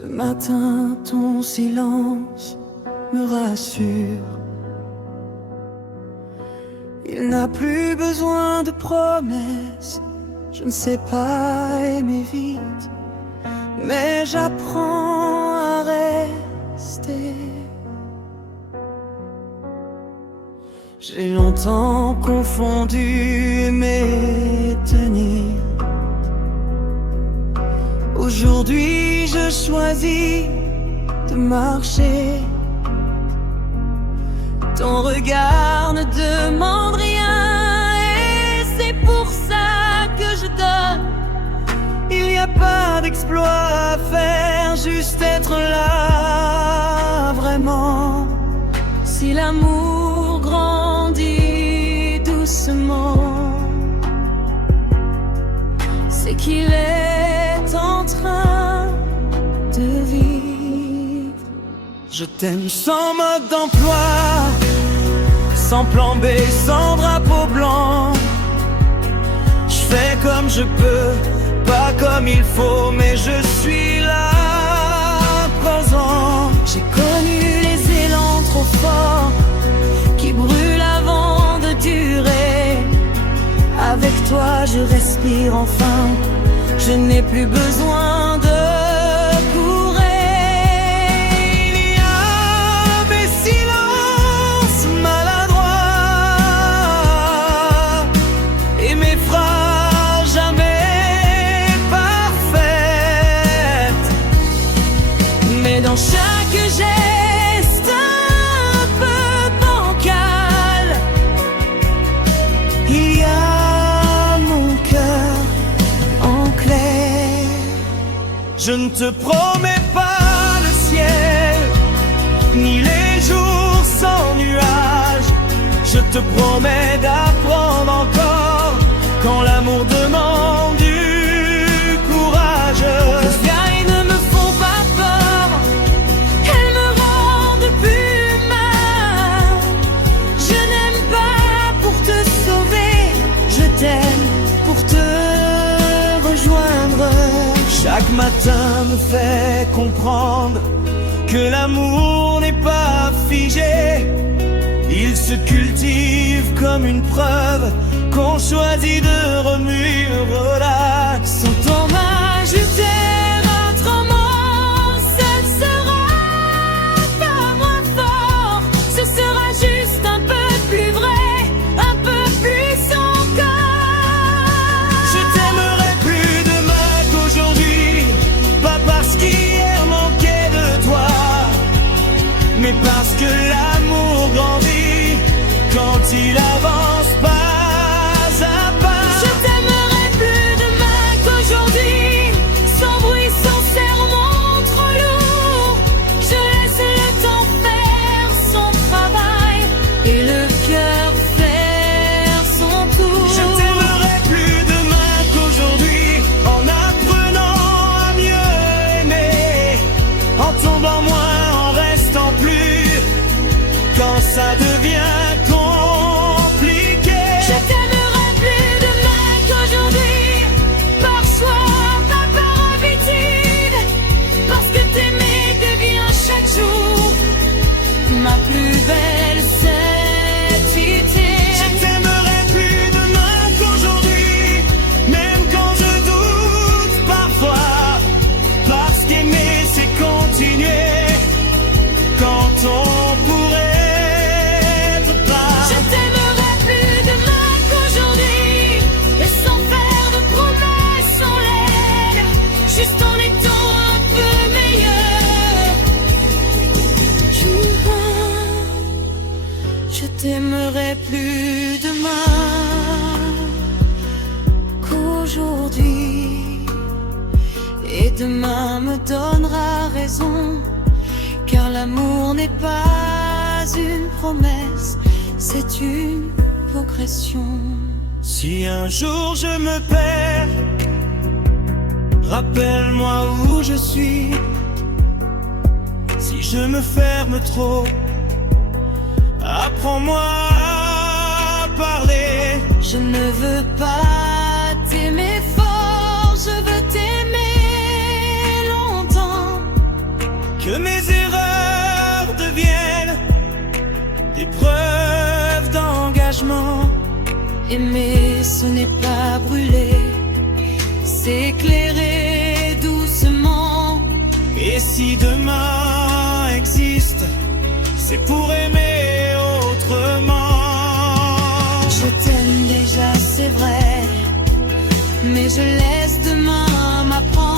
Ce matin, ton silence me rassure. Il n'a plus besoin de promesses. Je ne sais pas aimer vite, mais j'apprends à rester. J'ai longtemps confondu aimer et tenir. Aujourd'hui je choisis de marcher. Ton regard ne demande rien et c'est pour ça que je donne. Il n'y a pas d'exploit à faire, juste être là vraiment. Si l'amour grandit doucement, c'est qu'il est en train de vivre. Je t'aime sans mode d'emploi, sans plan B, sans drapeau blanc. Je fais comme je peux, pas comme il faut, mais je suis là, présent. J'ai connu les élans trop forts qui brûlent avant de durer. Avec toi je respire enfin, je n'ai plus besoin de courir. Il y a mes silences maladroits et mes phrases jamais parfaites, mais dans chaque geste un peu bancal, il y a mon cœur en clair. Je ne te promets pas le ciel, ni les jours sans nuages. Je te promets d'apprendre encore quand l'amour demande du courage. Les sky ne me font pas peur, elles me rendent plus humain. Je n'aime pas pour te sauver, je t'aime pour te rejoindre. Chaque matin me fait comprendre que l'amour n'est pas figé. Il se cultive comme une preuve qu'on choisit de revivre là. Sans ton majuscule, notre amour, ce ne sera pas moins fort. Ce sera juste un peu plus vrai, un peu plus encore. Je t'aimerai plus demain qu'aujourd'hui, pas parce qu'hier manquait de toi, mais parce que l'amour grandit quand il avance pas à pas. Je t'aimerai plus demain qu'aujourd'hui, sans bruit, sans sermon trop lourd. Je laisse le temps faire son travail et le cœur faire son tour. Je t'aimerai plus demain qu'aujourd'hui, en apprenant à mieux aimer, en tombant moins, en restant plus, quand ça devient compliqué. Je t'aimerai plus demain qu'aujourd'hui, par choix, pas par habitude, parce que t'aimer devient chaque jour ma plus belle certitude. Je t'aimerai plus demain qu'aujourd'hui, même quand je doute parfois, parce qu'aimer c'est continuer quand on pourrait pas. Je t'aimerai plus demain qu'aujourd'hui, et sans faire de promesses en l'air, juste en étant un peu meilleur. Tu vois, je t'aimerai plus demain qu'aujourd'hui, et demain me donnera raison, car l'amour n'est pas une promesse, c'est une progression. Si un jour je me perds, rappelle-moi où je suis. Si je me ferme trop, apprends-moi à parler. Je ne veux pas t'aimer fort, je veux t'aimer longtemps. que mes erreurs deviennent des preuves d'engagement. Aimer, ce n'est pas brûler, s'éclairer doucement. Et si demain existe, c'est pour aimer autrement. Je t'aime déjà, c'est vrai, mais je laisse demain m'apprendre